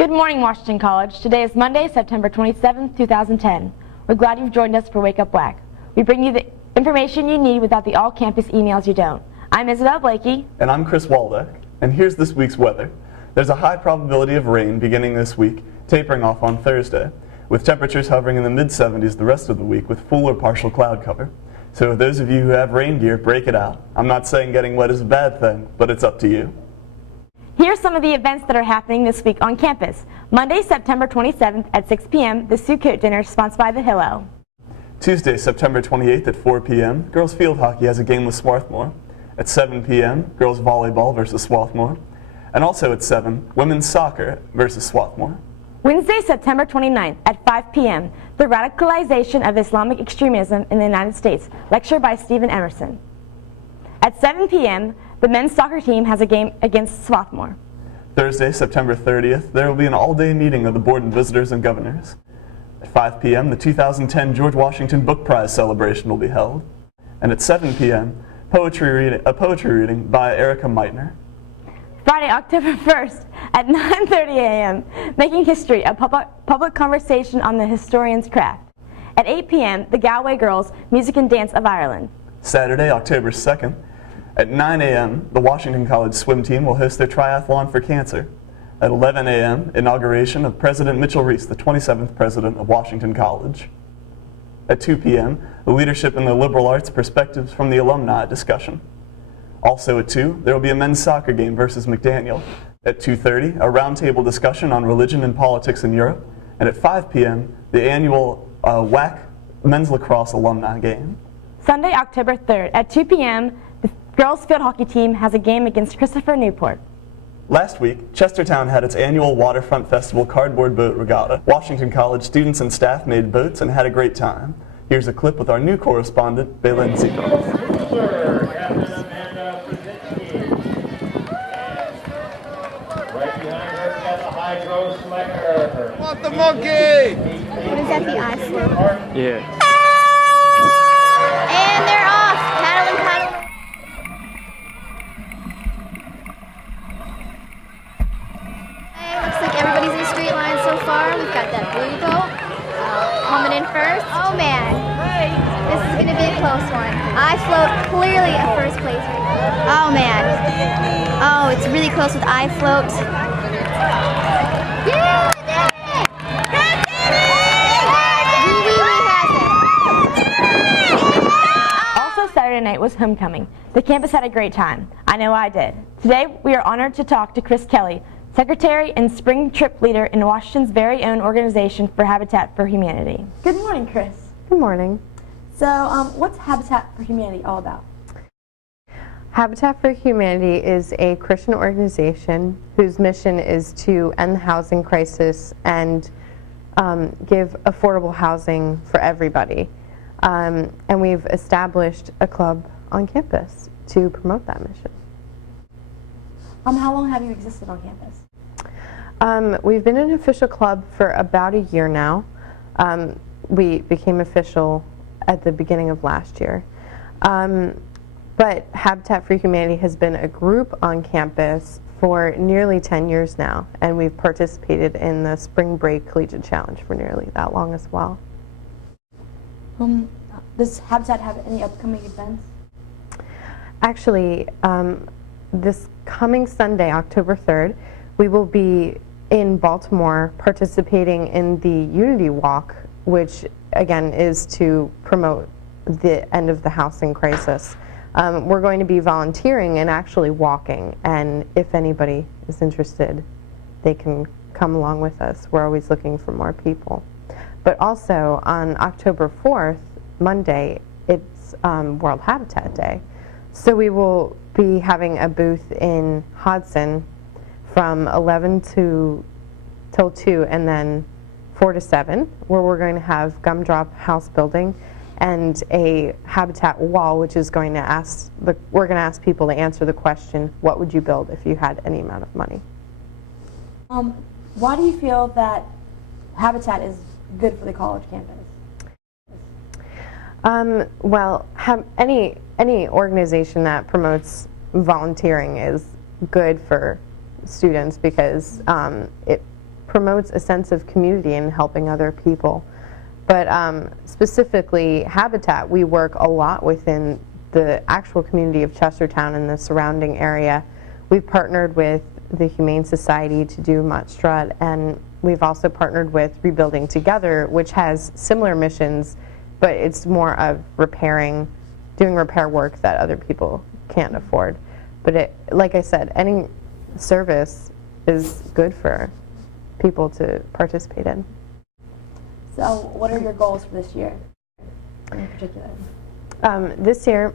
Good morning, Washington College. Today is Monday, September 27th, 2010. We're glad you've joined us for Wake Up WAC. We bring you the information you need without the all-campus emails you don't. I'm Isabel Blakey. And I'm Chris Waldeck. And here's this week's weather. There's a high probability of rain beginning this week, tapering off on Thursday, with temperatures hovering in the mid-70s the rest of the week with full or partial cloud cover. So those of you who have rain gear, break it out. I'm not saying getting wet is a bad thing, but it's up to you. Here are some of the events that are happening this week on campus. Monday, September 27th at 6 p.m., the Sukkot dinner sponsored by the Hillel. Tuesday, September 28th at 4 p.m., girls field hockey has a game with Swarthmore. At 7 p.m., girls volleyball versus Swarthmore. And also at 7, women's soccer versus Swarthmore. Wednesday, September 29th at 5 p.m., the radicalization of Islamic extremism in the United States, lecture by Stephen Emerson. At 7 p.m., the men's soccer team has a game against Swarthmore. Thursday, September 30th, there will be an all-day meeting of the Board and Visitors and Governors. At 5 p.m., the 2010 George Washington Book Prize celebration will be held. And at 7 p.m., a poetry reading by Erica Meitner. Friday, October 1st at 9:30 a.m., Making History, a public conversation on the historian's craft. At 8 p.m., the Galway Girls, Music and Dance of Ireland. Saturday, October 2nd, at 9 a.m., the Washington College swim team will host their triathlon for cancer. At 11 a.m., inauguration of President Mitchell Reese, the 27th president of Washington College. At 2 p.m., the Leadership in the Liberal Arts Perspectives from the Alumni discussion. Also at 2, there will be a men's soccer game versus McDaniel. At 2:30, a roundtable discussion on religion and politics in Europe. And at 5 p.m., the annual WAC men's lacrosse alumni game. Sunday, October 3rd at 2 p.m., the girls field hockey team has a game against Christopher Newport. Last week, Chestertown had its annual Waterfront Festival cardboard boat regatta. Washington College students and staff made boats and had a great time. Here's a clip with our new correspondent, Belen Zikoff. Want the monkey! What is that, the ice slope? Yeah. And they're off! Paddle and paddle. Hey, looks like everybody's in the straight line so far. We've got that blue boat coming in first. Oh man, this is going to be a close one. I float clearly at first place right now. Oh man. Oh, it's really close with I float. Yeah! Saturday night was homecoming. The campus had a great time. I know I did. Today, we are honored to talk to Chris Kelly, Secretary and Spring Trip Leader in Washington's very own organization for Habitat for Humanity. Good morning, Chris. Good morning. So, what's Habitat for Humanity all about? Habitat for Humanity is a Christian organization whose mission is to end the housing crisis and give affordable housing for everybody. And we've established a club on campus to promote that mission. How long have you existed on campus? We've been an official club for about a year now. We became official at the beginning of last year. But Habitat for Humanity has been a group on campus for nearly 10 years now, and we've participated in the Spring Break Collegiate Challenge for nearly that long as well. Does Habitat have any upcoming events? Actually, this coming Sunday, October 3rd, we will be in Baltimore participating in the Unity Walk, which again is to promote the end of the housing crisis. We're going to be volunteering and actually walking, and if anybody is interested, they can come along with us. We're always looking for more people. But also on October 4th, Monday, it's World Habitat Day. So we will be having a booth in Hodson from 11 till 2 and then 4 to 7, where we're going to have gumdrop house building and a habitat wall, which is going to ask, we're going to ask people to answer the question, what would you build if you had any amount of money? Why do you feel that Habitat is good for the college campus? Well, any organization that promotes volunteering is good for students because it promotes a sense of community and helping other people. But specifically Habitat, we work a lot within the actual community of Chestertown and the surrounding area. We've partnered with the Humane Society to do Mutt Strut, and we've also partnered with Rebuilding Together, which has similar missions, but it's more of doing repair work that other people can't afford. But like I said, any service is good for people to participate in. So what are your goals for this year in particular? This year,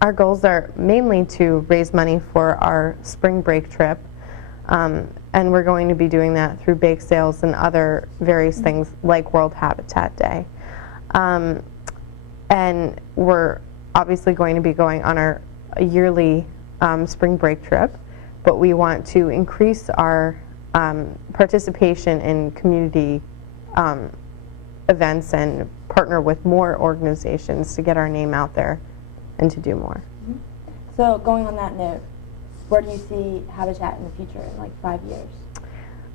our goals are mainly to raise money for our spring break trip, and we're going to be doing that through bake sales and other various things like World Habitat Day. And we're obviously going to be going on our yearly spring break trip, but we want to increase our participation in community events and partner with more organizations to get our name out there and to do more. So going on that note, where do you see Habitat in the future in like 5 years?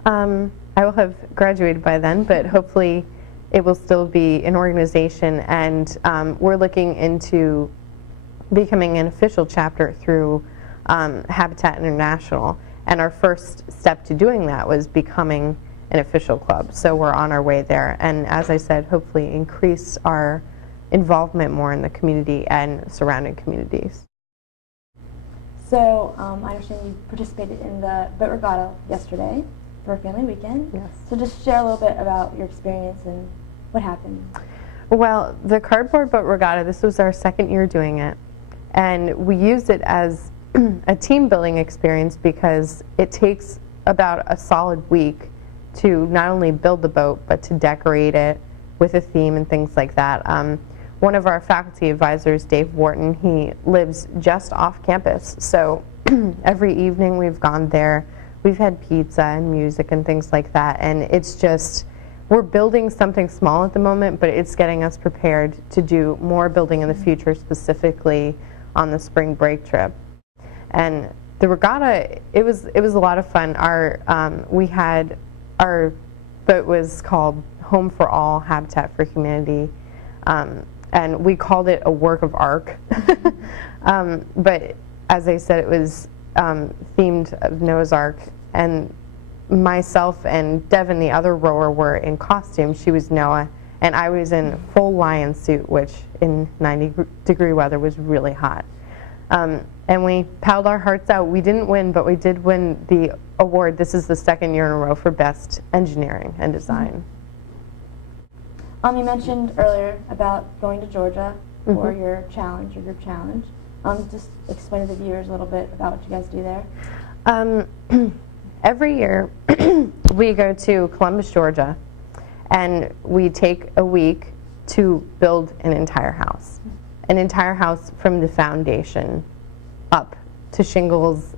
I will have graduated by then, but hopefully it will still be an organization, and we're looking into becoming an official chapter through Habitat International, and our first step to doing that was becoming an official club. So we're on our way there, and as I said, hopefully increase our involvement more in the community and surrounding communities. So I understand you participated in the boat regatta yesterday for a family weekend. Yes. So just share a little bit about your experience and what happened. Well, the cardboard boat regatta, this was our second year doing it, and we used it as a team building experience because it takes about a solid week to not only build the boat but to decorate it with a theme and things like that. One of our faculty advisors, Dave Wharton, he lives just off campus, so every evening we've gone there. We've had pizza and music and things like that, and it's just, we're building something small at the moment, but it's getting us prepared to do more building in the future, specifically on the spring break trip. And the regatta, it was a lot of fun. Our boat was called Home for All, Habitat for Humanity, and we called it a work of art. But as I said, it was themed of Noah's Ark, and myself and Devin, the other rower, were in costume. She was Noah, and I was in full lion suit, which in 90-degree weather was really hot. And we paddled our hearts out. We didn't win, but we did win the award. This is the second year in a row for Best Engineering and Design. You mentioned earlier about going to Georgia for your challenge, your group challenge. Just explain to the viewers a little bit about what you guys do there. Every year we go to Columbus, Georgia, and we take a week to build an entire house. An entire house from the foundation up to shingles,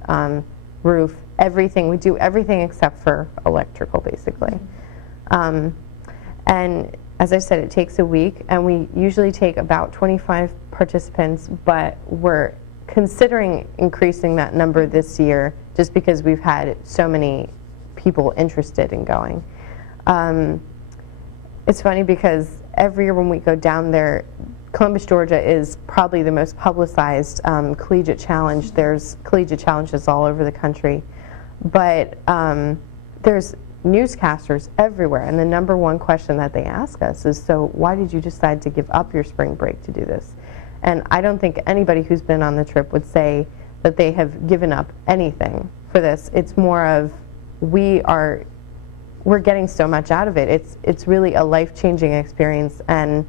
roof, everything. We do everything except for electrical, basically. And as I said, it takes a week, and we usually take about 25 participants, but we're considering increasing that number this year just because we've had so many people interested in going. It's funny because every year when we go down there, Columbus, Georgia is probably the most publicized collegiate challenge. There's collegiate challenges all over the country, but there's newscasters everywhere, and the number one question that they ask us is, so why did you decide to give up your spring break to do this? And I don't think anybody who's been on the trip would say that they have given up anything for this. It's more of we're getting so much out of it. It's really a life-changing experience. And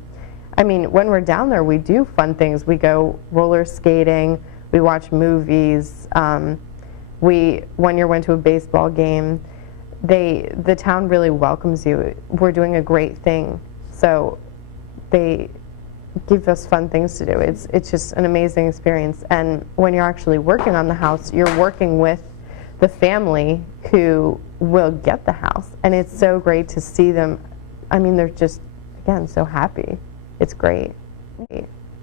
I mean, when we're down there, we do fun things. We go roller skating, we watch movies. We one year went to a baseball game. The town really welcomes you. We're doing a great thing, so they give us fun things to do. It's just an amazing experience. And when you're actually working on the house, you're working with the family who will get the house, and it's so great to see them. I mean, they're just, again, so happy. It's great.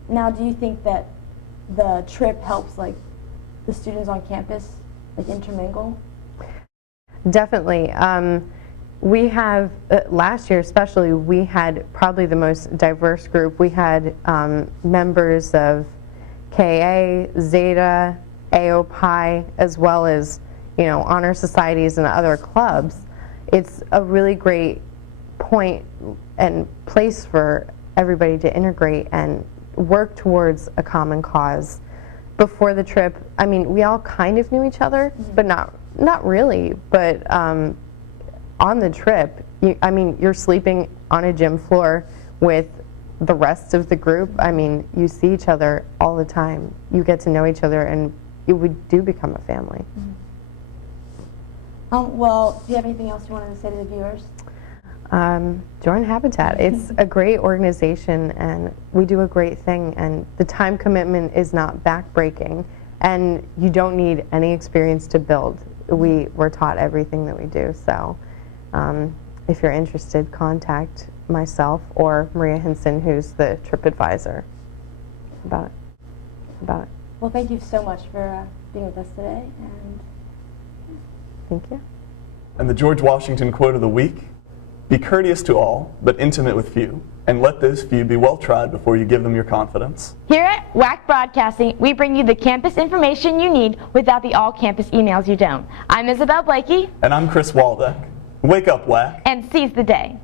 Now, do you think that the trip helps like the students on campus like intermingle? Definitely. We have, last year especially, we had probably the most diverse group. We had members of KA, Zeta, AO Pi, as well as, you know, honor societies and other clubs. It's a really great point and place for everybody to integrate and work towards a common cause. Before the trip, I mean, we all kind of knew each other, but not really. But on the trip, I mean, you're sleeping on a gym floor with the rest of the group. I mean, you see each other all the time. You get to know each other, and we do become a family. Well, do you have anything else you wanted to say to the viewers? Join Habitat. It's a great organization, and we do a great thing, and the time commitment is not backbreaking, and you don't need any experience to build. We're taught everything that we do, so if you're interested, contact myself or Maria Hinson, who's the trip advisor, about it. Well, thank you so much for being with us today. And Thank you. And the George Washington quote of the week: "Be courteous to all, but intimate with few, and let those few be well tried before you give them your confidence." here at WAC Broadcasting, we bring you the campus information you need without the all-campus emails you don't. I'm Isabel Blakey. And I'm Chris Waldeck. Wake up, WAC. And seize the day.